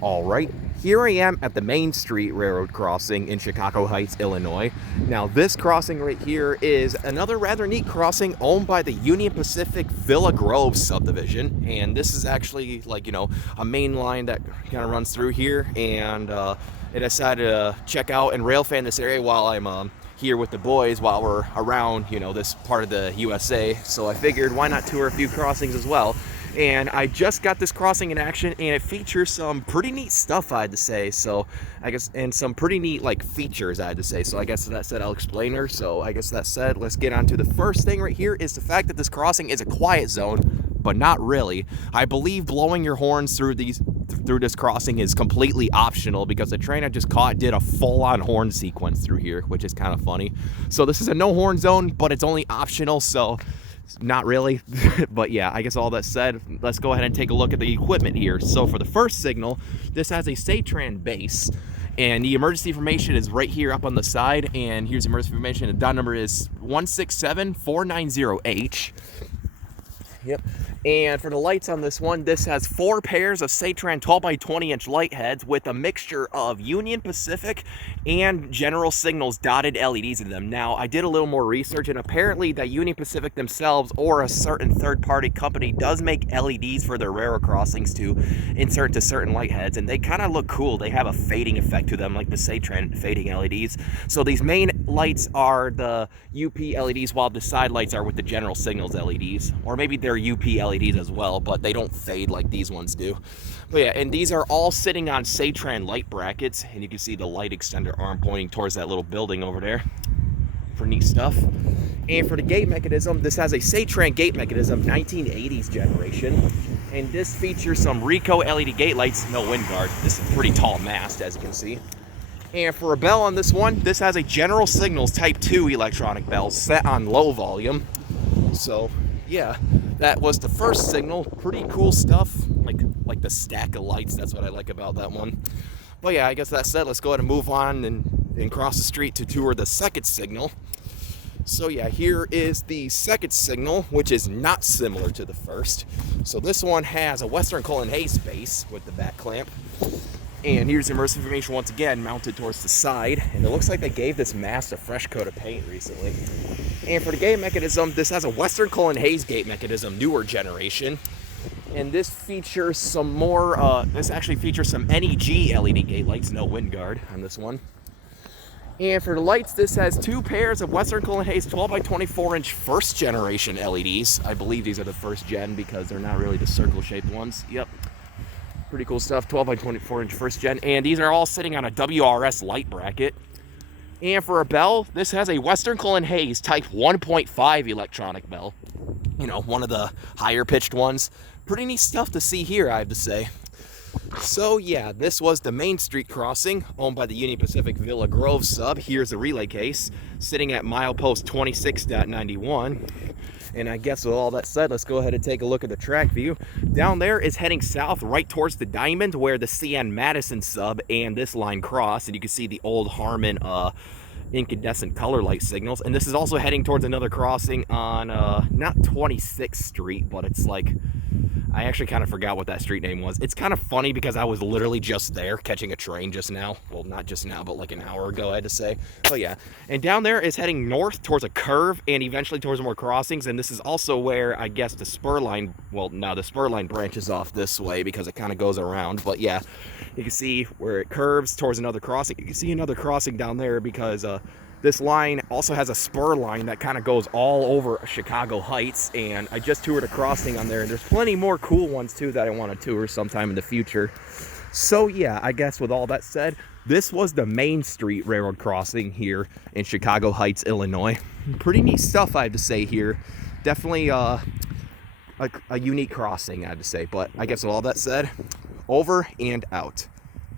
All right, here I am at the Main Street Railroad crossing in Chicago Heights, Illinois. Now, this crossing right here is another rather neat crossing owned by the Union Pacific Villa Grove subdivision. And this is actually a main line that kind of runs through here. And I decided to check out and rail fan this area while I'm here with the boys while we're around, this part of the USA. So I figured why not tour a few crossings as well. And I just got this crossing in action, and it features some pretty neat stuff, I had to say. So I guess, and some pretty neat features, I had to say. So I guess that said, I'll explain her. So I guess that said, let's get on to the first thing right here is the fact that this crossing is a quiet zone, but not really. I believe blowing your horns through this crossing is completely optional, because the train I just caught did a full-on horn sequence through here, which is kind of funny. So this is a no horn zone, but it's only optional, so not really. But yeah, I guess all that said, let's go ahead and take a look at the equipment here. So for the first signal, this has a Satran base, and the emergency information is right here up on the side. And here's the emergency information. The DOT number is 167490H. Yep. And for the lights on this one, this has 4 pairs of Satran 12 by 20 inch light heads with a mixture of Union Pacific and General Signals dotted LEDs in them. Now, I did a little more research, and apparently the Union Pacific themselves or a certain third-party company does make LEDs for their railroad crossings to insert to certain light heads, and they kind of look cool. They have a fading effect to them, like the Satran fading LEDs. So these main lights are the UP LEDs, while the side lights are with the General Signals LEDs, or maybe they're UP LEDs as well, but they don't fade like these ones do. But yeah, and these are all sitting on Satran light brackets, and you can see the light extender arm pointing towards that little building over there. For neat stuff. And for the gate mechanism, this has a Satran gate mechanism, 1980s generation, and this features some Ricoh LED gate lights, no wind guard. This is a pretty tall mast, as you can see. And for a bell on this one, this has a General Signals Type 2 electronic bell set on low volume. So yeah, that was the first signal. Pretty cool stuff, like the stack of lights. That's what I like about that one. But yeah, I guess that said, let's go ahead and move on and cross the street to tour the second signal. So yeah, here is the second signal, which is not similar to the first. So this one has a Western Cullen Hayes base with the back clamp. And here's the emergency information once again, mounted towards the side. And it looks like they gave this mast a fresh coat of paint recently. And for the gate mechanism, this has a Western Cullen Hayes gate mechanism, newer generation. And this features some more, this actually features some NEG LED gate lights, no wind guard on this one. And for the lights, this has 2 pairs of Western Cullen Hayes 12 by 24 inch first generation LEDs. I believe these are the first gen because they're not really the circle shaped ones. Yep. Pretty cool stuff, 12 by 24 inch first gen. And these are all sitting on a WRS light bracket. And for a bell, this has a Western Cullen Hayes Type 1.5 electronic bell. One of the higher pitched ones. Pretty neat stuff to see here, I have to say. So yeah, this was the Main Street crossing owned by the Union Pacific Villa Grove sub. Here's the relay case sitting at milepost 26.91. And I guess with all that said, let's go ahead and take a look at the track view. Down there is heading south right towards the Diamond, where the CN Madison sub and this line cross. And you can see the old Harmon incandescent color light signals. And this is also heading towards another crossing on not 26th Street, but it's I actually kind of forgot what that street name was. It's kind of funny because I was literally just there catching a train just now. Well, not just now, but like an hour ago, I had to say. But yeah, and down there is heading north towards a curve and eventually towards more crossings. And this is also where I guess the spur line, well, no, the spur line branches off this way because it kind of goes around. But yeah, you can see where it curves towards another crossing. You can see another crossing down there because this line also has a spur line that kind of goes all over Chicago Heights, and I just toured a crossing on there, and there's plenty more cool ones too that I want to tour sometime in the future. So yeah, I guess with all that said, this was the Main Street Railroad crossing here in Chicago Heights, Illinois. Pretty neat stuff, I have to say here. Definitely a unique crossing, I have to say. But I guess with all that said, over and out.